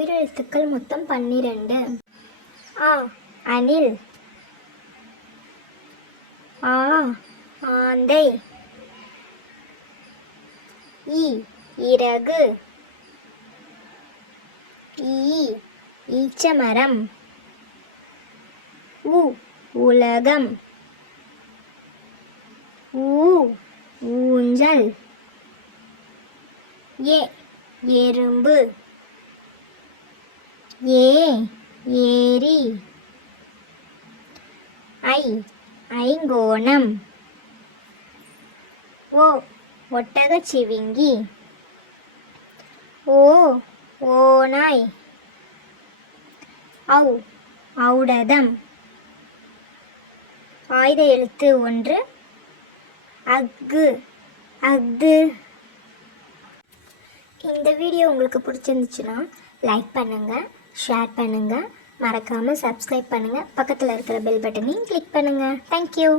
உயிரெழுத்துக்கள் மொத்தம் 12. ஆ அணில், ஆ ஆந்தை, இ இறகு, ஈ ஈச்சமரம், உ உலகம், ஊ ஊஞ்சல், ஏ எறும்பு, ஏ ஏரி, ஐ ஐங்கோணம், ஓ ஒட்டகச்சிவிங்கி, ஓ ஓநாய், ஔ ஔடதம். ஆயுத எழுத்து 1 அக்கு அஃது. இந்த வீடியோ உங்களுக்கு பிடிச்சிருந்துச்சுன்னா லைக் பண்ணுங்கள், ஷேர் பண்ணுங்கள், மறக்காமல் சப்ஸ்கிரைப் பண்ணுங்கள், பக்கத்தில் இருக்கிற பெல் பட்டனையும் கிளிக் பண்ணுங்கள். தேங்க்யூ.